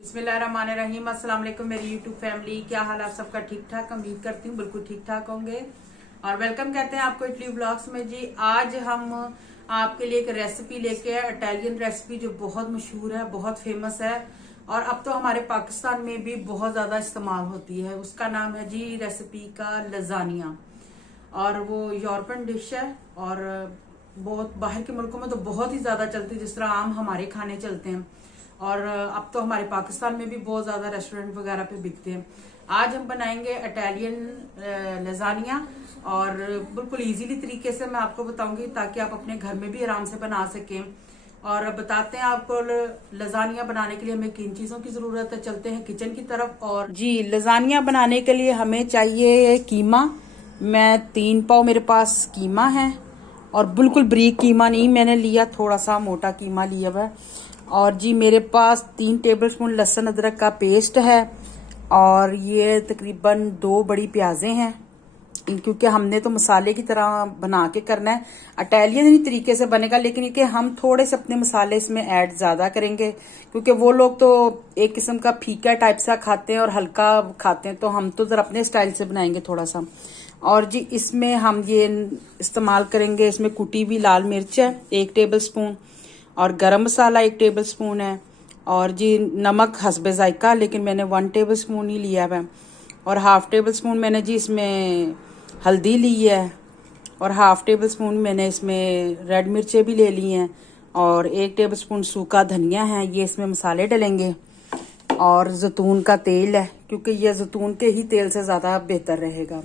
बिस्मिल्लाहिर्रहमानिर्रहीम। अस्सलाम वालेकुम मेरी यूट्यूब फैमिली, क्या हाल आप सबका? ठीक ठाक, उम्मीद करती हूँ बिल्कुल ठीक ठाक होंगे। और वेलकम कहते हैं आपको इटली व्लॉग्स में। जी आज हम आपके लिए एक रेसिपी लेके आए, इटालियन रेसिपी जो बहुत मशहूर है, बहुत फेमस है और अब तो हमारे पाकिस्तान में भी बहुत ज्यादा इस्तेमाल होती है। उसका नाम है जी रेसिपी का लजानिया। और वो यूरोपियन डिश है और बहुत बाहर के मुल्कों में तो बहुत ही ज्यादा चलती है, जिस तरह आम हमारे खाने चलते हैं। और अब तो हमारे पाकिस्तान में भी बहुत ज्यादा रेस्टोरेंट वगैरह पे बिकते हैं। आज हम बनाएंगे इटालियन लजानिया और बिल्कुल इजीली तरीके से मैं आपको बताऊंगी ताकि आप अपने घर में भी आराम से बना सकें। और बताते हैं आपको लजानिया बनाने के लिए हमें किन चीजों की जरूरत है। चलते हैं किचन की तरफ। और जी लजानिया बनाने के लिए हमें चाहिए कीमा। मैं 3 पाव मेरे पास कीमा है और बिल्कुल बारीक कीमा नहीं मैंने लिया, थोड़ा सा मोटा कीमा लिया हुआ है। और जी मेरे पास 3 टेबलस्पून लहसुन अदरक का पेस्ट है और ये तकरीबन 2 बड़ी प्याजें हैं, क्योंकि हमने तो मसाले की तरह बना के करना है। इटालियन ही तरीके से बनेगा, लेकिन ये कि हम थोड़े से अपने मसाले इसमें ऐड ज्यादा करेंगे, क्योंकि वो लोग तो एक किस्म का फीका टाइप सा खाते हैं और हल्का खाते हैं, तो हम तो जरा अपने स्टाइल से बनाएंगे थोड़ा सा। और जी इसमें हम ये इस्तेमाल करेंगे, इसमें कुटी हुई लाल मिर्च है 1 टेबलस्पून और गरम मसाला 1 टेबलस्पून है और जी नमक हस्बे जायका, लेकिन मैंने 1 टेबलस्पून ही लिया है। और हाफ टेबल स्पून मैंने जी इसमें हल्दी ली है और हाफ टेबल स्पून मैंने इसमें रेड मिर्चें भी ले ली हैं और 1 टेबल स्पून सूखा धनिया है, ये इसमें मसाले डलेंगे। और जैतून का तेल है, क्योंकि ये जैतून के ही तेल से ज़्यादा बेहतर रहेगा।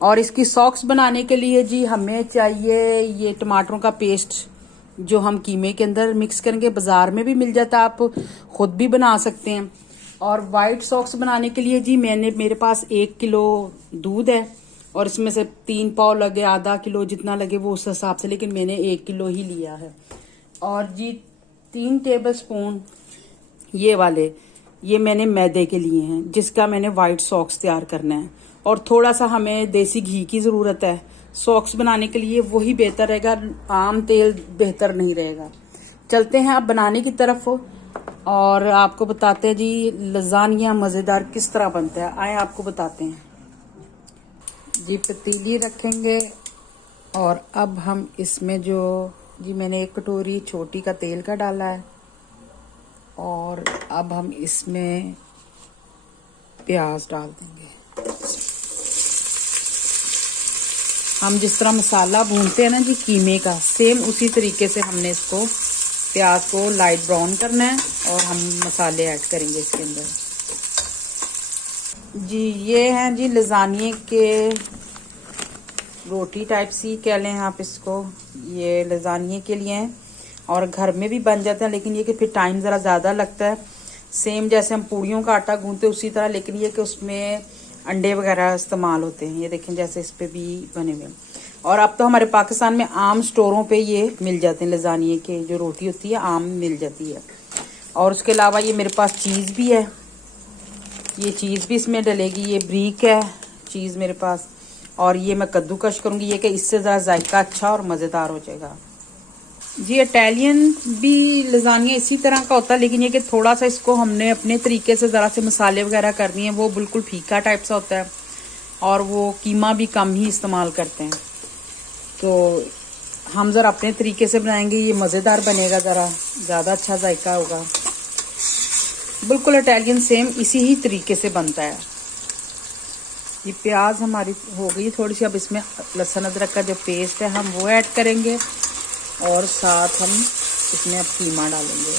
और इसकी सॉस बनाने के लिए जी हमें चाहिए ये टमाटरों का पेस्ट, जो हम कीमे के अंदर मिक्स करेंगे। बाजार में भी मिल जाता है, आप खुद भी बना सकते हैं। और वाइट सॉस बनाने के लिए जी मेरे पास 1 किलो दूध है और इसमें से 3 पाव लगे, आधा किलो जितना लगे वो उस हिसाब से, लेकिन मैंने 1 किलो ही लिया है। और जी 3 टेबलस्पून ये मैंने मैदे के लिए हैं, जिसका मैंने वाइट सॉस तैयार करना है। और थोड़ा सा हमें देसी घी की ज़रूरत है सॉस बनाने के लिए, वही बेहतर रहेगा, आम तेल बेहतर नहीं रहेगा। चलते हैं अब बनाने की तरफ और आपको बताते हैं जी लजानिया मज़ेदार किस तरह बनता है। आए आपको बताते हैं। जी पतीली रखेंगे और अब हम इसमें जो जी मैंने 1 कटोरी छोटी का तेल का डाला है और अब हम इसमें प्याज डाल देंगे। हम जिस तरह मसाला भूनते हैं ना जी कीमे का, सेम उसी तरीके से हमने इसको प्याज को लाइट ब्राउन करना है और हम मसाले ऐड करेंगे इसके अंदर। जी ये हैं जी लजानिए के रोटी टाइप सी कह लें आप इसको, ये लजानिए के लिए हैं और घर में भी बन जाते हैं, लेकिन ये कि फिर टाइम ज़रा ज़्यादा लगता है। सेम जैसे हम पूड़ियों का आटा गूंथते उसी तरह, लेकिन ये कि उसमें अंडे वगैरह इस्तेमाल होते हैं। ये देखें जैसे इस पे भी बने हुए। और अब तो हमारे पाकिस्तान में आम स्टोरों पे ये मिल जाते हैं, लजानिए के जो रोटी होती है आम मिल जाती है। और उसके अलावा ये मेरे पास चीज़ भी है, ये चीज़ भी इसमें डलेगी, ये ब्रीक है चीज़ मेरे पास। और ये मैं कद्दूकश करूँगी, ये कि इससे ज़रा जायका अच्छा और मज़ेदार हो जाएगा। जी इटालियन भी लजानिया इसी तरह का होता है, लेकिन ये कि थोड़ा सा इसको हमने अपने तरीके से ज़रा से मसाले वगैरह करनी है, वो बिल्कुल फीका टाइप सा होता है और वो कीमा भी कम ही इस्तेमाल करते हैं। तो हम ज़रा अपने तरीके से बनाएंगे, ये मज़ेदार बनेगा, ज़रा ज़्यादा अच्छा जायका होगा। बिल्कुल इटालियन सेम इसी ही तरीके से बनता है। ये प्याज हमारी हो गई थोड़ी सी, अब इसमें लहसुन अदरक का जो पेस्ट है हम वो ऐड करेंगे और साथ हम इसमें अब कीमा डालेंगे।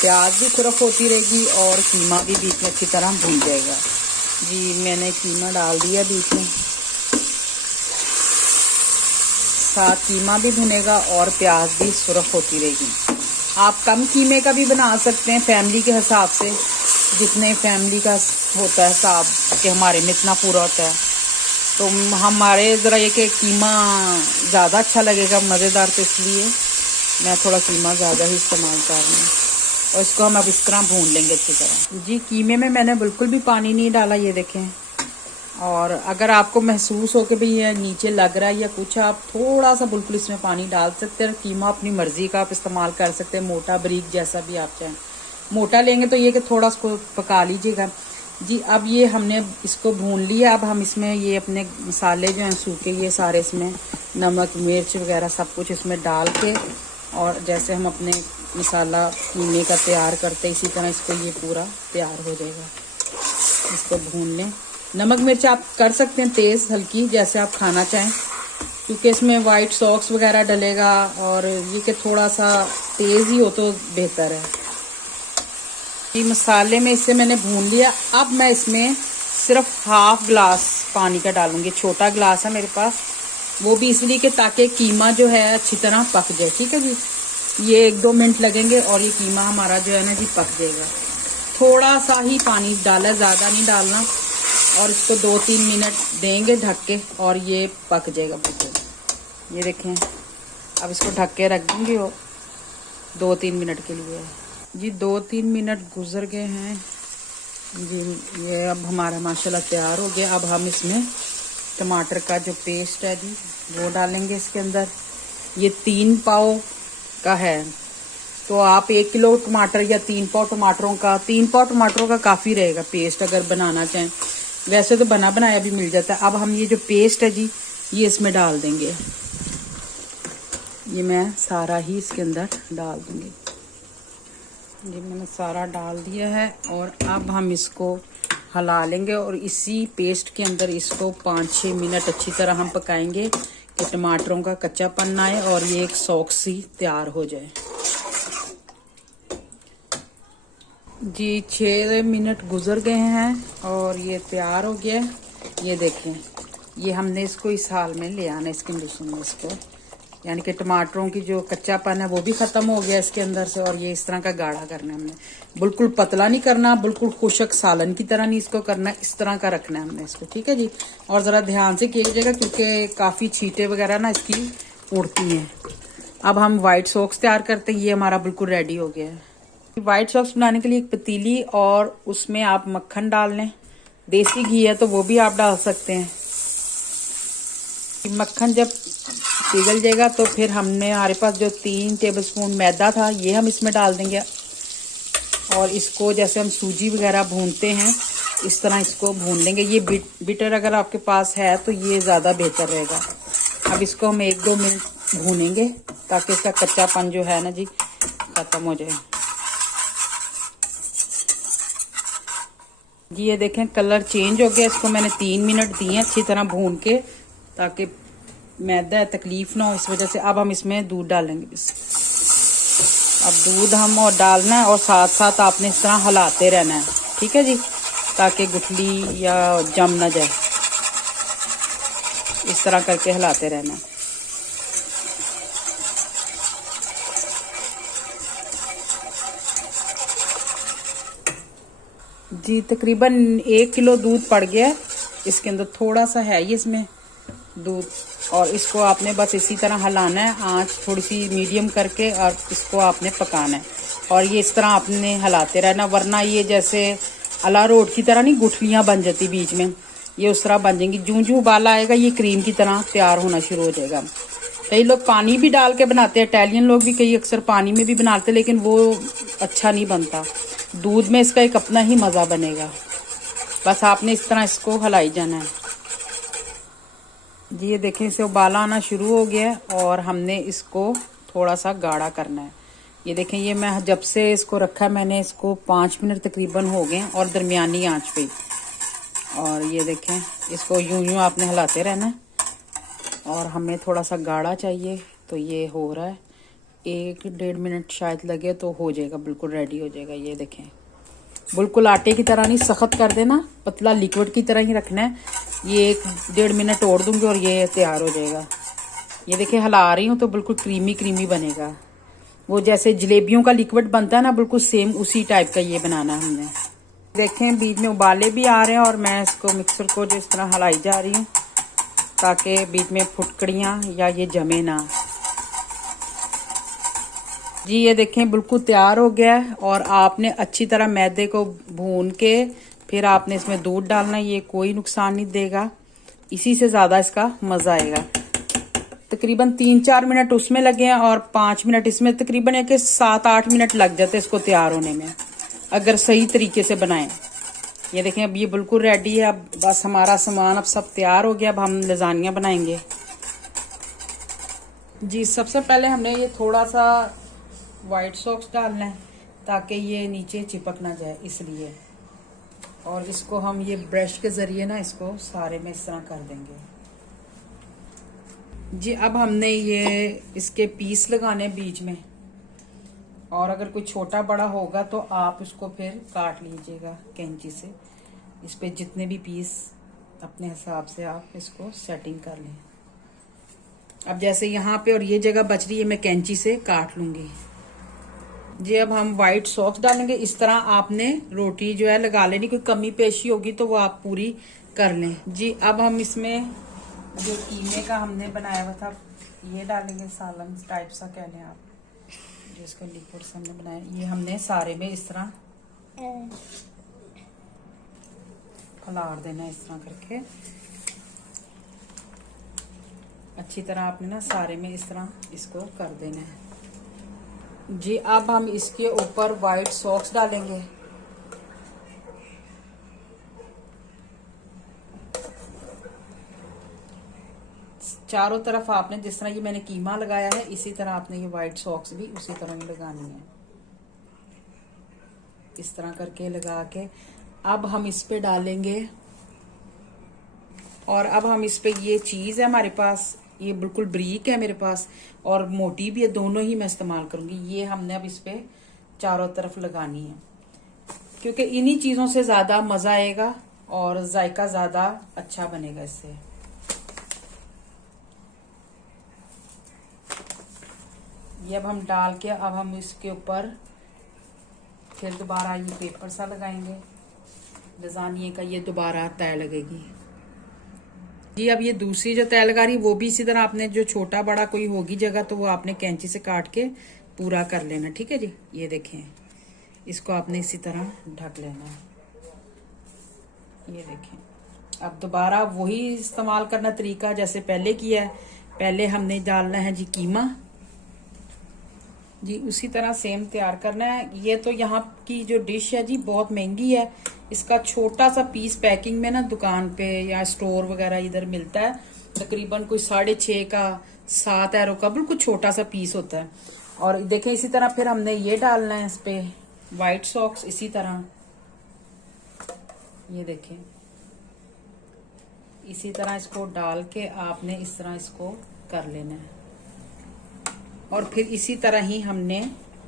प्याज भी सुरख होती रहेगी और कीमा भी बीच में अच्छी तरह भून जाएगा। जी मैंने कीमा डाल दिया बीच में, साथ कीमा भी भुनेगा और प्याज भी सुरख होती रहेगी। आप कम कीमे का भी बना सकते हैं फैमिली के हिसाब से, जितने फैमिली का होता है हिसाब कि हमारे में इतना पूरा होता है। तो हमारे ज़रा ये कि कीमा ज़्यादा अच्छा लगेगा मज़ेदार, तो इसलिए मैं थोड़ा कीमा ज़्यादा ही इस्तेमाल कर रही हूँ। और इसको हम अब इस तरह भून लेंगे अच्छी तरह। जी कीमे में मैंने बिल्कुल भी पानी नहीं डाला, ये देखें। और अगर आपको महसूस हो कि भाई ये नीचे लग रहा है या कुछ, आप थोड़ा सा बिल्कुल इसमें पानी डाल सकते हैं। कीमा अपनी मर्ज़ी का आप इस्तेमाल कर सकते हैं, मोटा बारीक जैसा भी आप चाहें। मोटा लेंगे तो ये कि थोड़ा इसको पका लीजिएगा जी। अब ये हमने इसको भून लिया। अब हम इसमें ये अपने मसाले जो हैं सूखे, ये सारे इसमें नमक मिर्च वगैरह सब कुछ इसमें डाल के, और जैसे हम अपने मसाला कीमे का तैयार करते इसी तरह इसको ये पूरा तैयार हो जाएगा। इसको भून लें। नमक मिर्च आप कर सकते हैं तेज़ हल्की, जैसे आप खाना चाहें, क्योंकि इसमें वाइट सॉस वगैरह डलेगा, और ये कि थोड़ा सा तेज़ ही हो तो बेहतर है। ये मसाले में इससे मैंने भून लिया। अब मैं इसमें सिर्फ हाफ ग्लास पानी का डालूंगी। छोटा ग्लास है मेरे पास, वो भी इसलिए कि ताकि कीमा जो है अच्छी तरह पक जाए। ठीक है जी, ये 1-2 मिनट लगेंगे और ये कीमा हमारा जो है ना जी पक जाएगा। थोड़ा सा ही पानी डाला, ज़्यादा नहीं डालना, और इसको 2-3 मिनट देंगे ढक के और ये पक जाएगा बिल्कुल। ये देखें, अब इसको ढक के रख देंगे वो 2-3 मिनट के लिए जी। 2-3 मिनट गुजर गए हैं जी। ये अब हमारा माशाल्लाह तैयार हो गया। अब हम इसमें टमाटर का जो पेस्ट है जी वो डालेंगे इसके अंदर। ये 3 पाव का है, तो आप 1 किलो टमाटर या 3 पाव टमाटरों का, 3 पाव टमाटरों का काफ़ी रहेगा पेस्ट अगर बनाना चाहें। वैसे तो बना बनाया भी मिल जाता है। अब हम ये जो पेस्ट है जी ये इसमें डाल देंगे। ये मैं सारा ही इसके अंदर डाल दूंगी जी। मैंने सारा डाल दिया है और अब हम इसको हिला लेंगे और इसी पेस्ट के अंदर इसको 5-6 मिनट अच्छी तरह हम पकाएंगे कि टमाटरों का कच्चापन ना आए और ये एक सॉस सी तैयार हो जाए जी। 6 मिनट गुजर गए हैं और ये तैयार हो गया। ये देखें, ये हमने इसको इस हाल में ले आना, इस कंडीशन में इसको, यानी कि टमाटरों की जो कच्चापन है वो भी ख़त्म हो गया इसके अंदर से। और ये इस तरह का गाढ़ा करना है हमने, बिल्कुल पतला नहीं करना, बिल्कुल खुशक सालन की तरह नहीं इसको करना, इस तरह का रखना है हमने इसको। ठीक है जी, और ज़रा ध्यान से कीजिएगा क्योंकि काफ़ी छींटे वगैरह ना इसकी उड़ती हैं। अब हम वाइट सॉस तैयार करते हैं। ये हमारा बिल्कुल रेडी हो गया है। वाइट सॉस बनाने के लिए एक पतीली और उसमें आप मक्खन डाल लें। देसी घी है तो वो भी आप डाल सकते हैं। मक्खन जब पिघल जाएगा तो फिर हमारे पास जो 3 टेबलस्पून मैदा था ये हम इसमें डाल देंगे, और इसको जैसे हम सूजी वगैरह भूनते हैं इस तरह इसको भून लेंगे। ये बिटर अगर आपके पास है तो ये ज़्यादा बेहतर रहेगा। अब इसको हम 1-2 मिनट भूनेंगे ताकि इसका कच्चापन जो है ना जी ख़त्म हो जाए जी। ये देखें कलर चेंज हो गया। इसको मैंने 3 मिनट दिए अच्छी तरह भून के ताकि मैदा तकलीफ ना हो, इस वजह से। अब हम इसमें दूध डालेंगे। अब दूध हम और डालना है और साथ साथ आपने इस तरह हिलाते रहना है। ठीक है जी, ताकि गुठली या जम ना जाए, इस तरह करके हिलाते रहना है। जी तकरीबन 1 किलो दूध पड़ गया। इसके अंदर थोड़ा सा है ये इसमें दूध, और इसको आपने बस इसी तरह हिलाना है, आंच थोड़ी सी मीडियम करके, और इसको आपने पकाना है। और ये इस तरह आपने हिलाते रहना, वरना ये जैसे अलारोट की तरह नहीं गुठलियाँ बन जाती बीच में, ये उस तरह बन जाएंगी। जूं जूं उबाला आएगा ये क्रीम की तरह तैयार होना शुरू हो जाएगा। कई लोग पानी भी डाल के बनाते हैं, इटालियन लोग भी कई अक्सर पानी में भी बनाते हैं, लेकिन वो अच्छा नहीं बनता। दूध में इसका एक अपना ही मज़ा बनेगा। बस आपने इस तरह इसको हिलाई जाना है जी। ये देखें इसे उबाला आना शुरू हो गया और हमने इसको थोड़ा सा गाढ़ा करना है। ये देखें, ये मैं जब से इसको रखा मैंने इसको 5 मिनट तकरीबन हो गए और दरमियानी आंच पे। और ये देखें इसको यूं यूं आपने हिलाते रहना है, और हमें थोड़ा सा गाढ़ा चाहिए तो ये हो रहा है। 1-1.5 मिनट शायद लगे तो हो जाएगा, बिल्कुल रेडी हो जाएगा। ये देखें बिल्कुल आटे की तरह नहीं सख्त कर देना, पतला लिक्विड की तरह ही रखना है। ये 1-1.5 मिनट और दूंगी और ये तैयार हो जाएगा। ये देखिए हिला रही हूँ तो बिल्कुल क्रीमी क्रीमी बनेगा। वो जैसे जलेबियों का लिक्विड बनता है ना, बिल्कुल सेम उसी टाइप का ये बनाना है हमने। देखें बीच में उबाले भी आ रहे हैं और मैं इसको मिक्सर को जो इस तरह हिलाई जा रही हूँ ताकि बीच में फुटकड़ियाँ या ये जमे ना जी। ये देखें बिल्कुल तैयार हो गया है, और आपने अच्छी तरह मैदे को भून के फिर आपने इसमें दूध डालना है। ये कोई नुकसान नहीं देगा, इसी से ज़्यादा इसका मज़ा आएगा। तकरीबन 3-4 मिनट उसमें लगे हैं और 5 मिनट इसमें, तकरीबन 7-8 मिनट लग जाते हैं इसको तैयार होने में। अगर सही तरीके से बनाएं। ये देखें अब ये बिल्कुल रेडी है। अब बस हमारा सामान अब सब तैयार हो गया। अब हम लजानिया बनाएंगे जी। सबसे पहले हमने ये थोड़ा सा वाइट सॉस डालना है ताकि ये नीचे चिपक ना जाए, इसलिए। और इसको हम ये ब्रश के जरिए ना इसको सारे में इस तरह कर देंगे जी। अब हमने ये इसके पीस लगाने बीच में, और अगर कोई छोटा बड़ा होगा तो आप इसको फिर काट लीजिएगा कैंची से। इस पे जितने भी पीस अपने हिसाब से आप इसको सेटिंग कर लें। अब जैसे यहाँ पे और ये जगह बच रही है, मैं कैंची से काट लूंगी जी। अब हम व्हाइट सॉस डालेंगे। इस तरह आपने रोटी जो है लगा लेनी, कोई कमी पेशी होगी तो वो आप पूरी कर लें जी। अब हम इसमें जो कीमे का हमने बनाया हुआ था ये डालेंगे, सालन टाइप सा कह लें आप, जो इसका लिक्विड हमने बनाया, ये हमने सारे में इस तरह फैलार देना है। इस तरह करके अच्छी तरह आपने ना सारे में इस तरह इसको कर देना है जी। अब हम इसके ऊपर व्हाइट सॉस डालेंगे। चारों तरफ आपने जिस तरह ये मैंने कीमा लगाया है, इसी तरह आपने ये व्हाइट सॉस भी उसी तरह ही लगानी है। इस तरह करके लगा के अब हम इस पे डालेंगे, और अब हम इस पे ये चीज है हमारे पास, ये बिल्कुल ब्रीक है मेरे पास और मोटी भी है, दोनों ही मैं इस्तेमाल करूंगी। ये हमने अब इस पे चारों तरफ लगानी है, क्योंकि इन्हीं चीजों से ज्यादा मजा आएगा और जायका ज्यादा अच्छा बनेगा इससे। ये अब हम डाल के अब हम इसके ऊपर फिर दोबारा ये पेपर सा लगाएंगे, लजानिए का ये दोबारा तय लगेगी जी। अब ये दूसरी जो तय लगा रही वो भी इसी तरह आपने, जो छोटा बड़ा कोई होगी जगह तो वो आपने कैंची से काट के पूरा कर लेना, ठीक है जी। ये देखें, इसको आपने इसी तरह ढक लेना है। ये देखें, अब दोबारा वही इस्तेमाल करना तरीका जैसे पहले किया है। पहले हमने डालना है जी कीमा जी, उसी तरह सेम तैयार करना है। ये तो यहाँ की जो डिश है जी बहुत महंगी है। इसका छोटा सा पीस पैकिंग में ना दुकान पे या स्टोर वगैरह इधर मिलता है, तकरीबन कोई 6.5 का 7 यूरो का बिल्कुल छोटा सा पीस होता है। और देखें इसी तरह फिर हमने ये डालना है इस पे व्हाइट सॉस, इसी तरह ये देखें, इसी तरह इसको डाल के आपने इस तरह इसको कर लेना है। और फिर इसी तरह ही हमने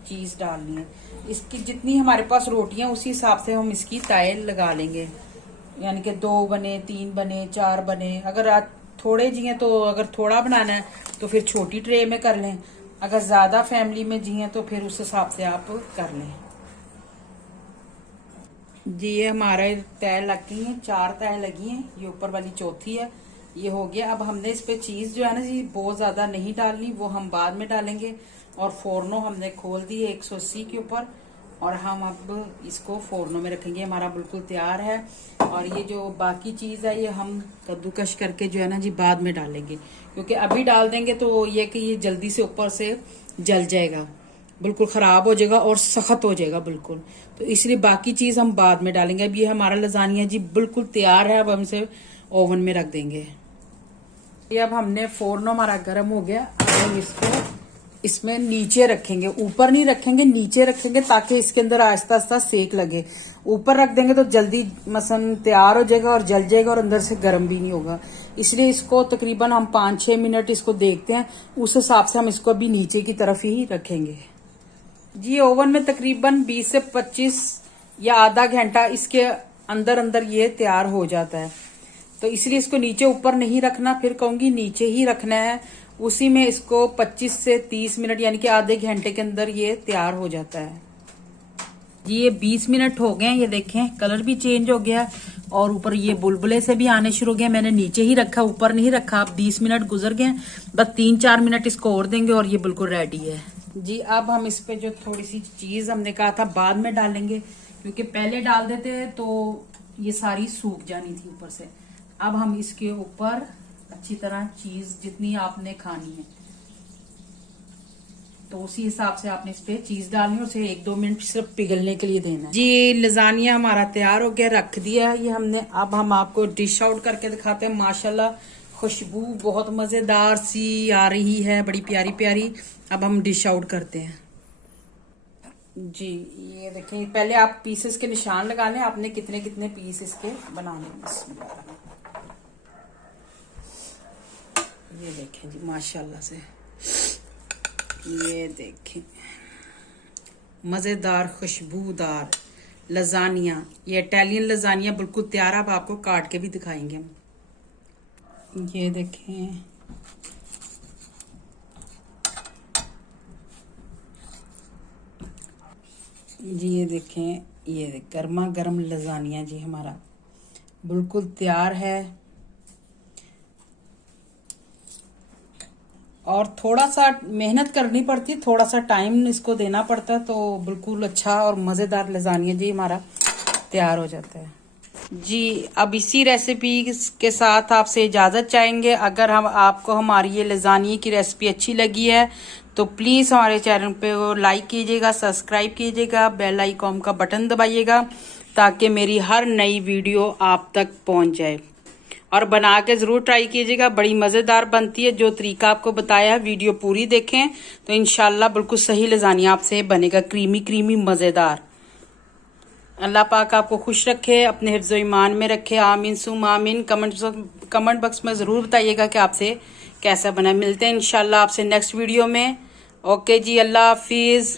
चीज डालनी है। इसकी जितनी हमारे पास रोटियां उसी हिसाब से हम इसकी ताए लगा लेंगे, यानी कि 2 बने, 3 बने, 4 बने। अगर आप थोड़े जी हैं तो अगर थोड़ा बनाना है तो फिर छोटी ट्रे में कर लें, अगर ज्यादा फैमिली में जी हैं तो फिर उस हिसाब से आप कर लें जी। ये हमारे तय लगी हैं, 4 तय लगी हैं, ये ऊपर वाली चौथी है। ये हो गया। अब हमने इस पे चीज जो है ना जी बहुत ज्यादा नहीं डालनी, वो हम बाद में डालेंगे। और फोरनो हमने खोल दिए 180 के ऊपर, और हम अब इसको फोरनो में रखेंगे। हमारा बिल्कुल तैयार है। और ये जो बाकी चीज है ये हम कद्दूकश करके जो है ना जी बाद में डालेंगे, क्योंकि अभी डाल देंगे तो ये कि ये जल्दी से ऊपर से जल जाएगा, बिल्कुल खराब हो जाएगा और सख्त हो जाएगा बिल्कुल। तो इसलिए बाकी चीज हम बाद में डालेंगे। अब ये हमारा लजानिया जी बिल्कुल तैयार है। अब हम इसे ओवन में रख देंगे। ये अब हमने फोरनो हमारा गर्म हो गया। अब हम इसको इसमें नीचे रखेंगे, ऊपर नहीं रखेंगे, नीचे रखेंगे ताकि इसके अंदर आहिस्ता आहिस्ता सेक लगे। ऊपर रख देंगे तो जल्दी मसन तैयार हो जाएगा और जल जाएगा और अंदर से गर्म भी नहीं होगा। इसलिए इसको तकरीबन हम 5-6 मिनट इसको देखते हैं, उस हिसाब से हम इसको अभी नीचे की तरफ ही रखेंगे जी। ओवन में तकरीबन 20 से 25 या आधा घंटा इसके अंदर अंदर ये तैयार हो जाता है। तो इसलिए इसको नीचे ऊपर नहीं रखना, फिर कहूंगी नीचे ही रखना है। उसी में इसको 25 से 30 मिनट यानी कि आधे घंटे के अंदर ये तैयार हो जाता है जी। ये 20 मिनट हो गए, ये देखें कलर भी चेंज हो गया और ऊपर ये बुलबुले से भी आने शुरू हो गए। मैंने नीचे ही रखा, ऊपर नहीं रखा। अब 20 मिनट गुजर गए, बस 3-4 मिनट इसको और देंगे और ये बिल्कुल रेडी है जी। अब हम इस पे जो थोड़ी सी चीज हमने कहा था बाद में डालेंगे, क्योंकि पहले डाल देते तो ये सारी सूख जानी थी ऊपर से। अब हम इसके ऊपर अच्छी तरह चीज जितनी आपने खानी है तो उसी हिसाब से आपने इस पे चीज डालनी है, उसे 1-2 मिनट सिर्फ पिघलने के लिए देना है जी। लजानिया हमारा तैयार हो गया, रख दिया ये हमने। अब हम आपको डिश आउट करके दिखाते हैं। माशाल्लाह खुशबू बहुत मजेदार सी आ रही है, बड़ी प्यारी प्यारी। अब हम डिश आउट करते हैं जी। ये देखें, पहले आप पीसेस के निशान लगा लें, आपने कितने कितने पीस इसके बनाने हैं। ये देखें जी माशाल्लाह से, ये देखें मजेदार खुशबूदार लजानिया। ये इटालियन लजानिया बिल्कुल तैयार। अब आपको काट के भी दिखाएंगे हम। ये देखें जी, ये देखें, ये गर्मा गर्म लजानिया जी हमारा बिल्कुल तैयार है। और थोड़ा सा मेहनत करनी पड़ती है, थोड़ा सा टाइम इसको देना पड़ता है, तो बिल्कुल अच्छा और मज़ेदार लजानिया जी हमारा तैयार हो जाता है जी। अब इसी रेसिपी के साथ आपसे इजाज़त चाहेंगे। अगर आपको हमारी ये लजानिया की रेसिपी अच्छी लगी है तो प्लीज़ हमारे चैनल पे लाइक कीजिएगा, सब्सक्राइब कीजिएगा, बेल आइकॉन का बटन दबाइएगा ताकि मेरी हर नई वीडियो आप तक पहुंच जाए। और बना के ज़रूर ट्राई कीजिएगा, बड़ी मज़ेदार बनती है। जो तरीका आपको बताया है वीडियो पूरी देखें तो इंशाल्लाह बिल्कुल सही लजानिया आपसे बनेगा, क्रीमी क्रीमी मज़ेदार। अल्लाह पाक आपको खुश रखे, अपने हिफ्ज़ ईमान में रखे, आमीन सुम आमीन। कमेंट बॉक्स में ज़रूर बताइएगा कि आपसे कैसा बना। मिलते हैं इंशाल्लाह आपसे नेक्स्ट वीडियो में। ओके जी, अल्लाह हाफिज़।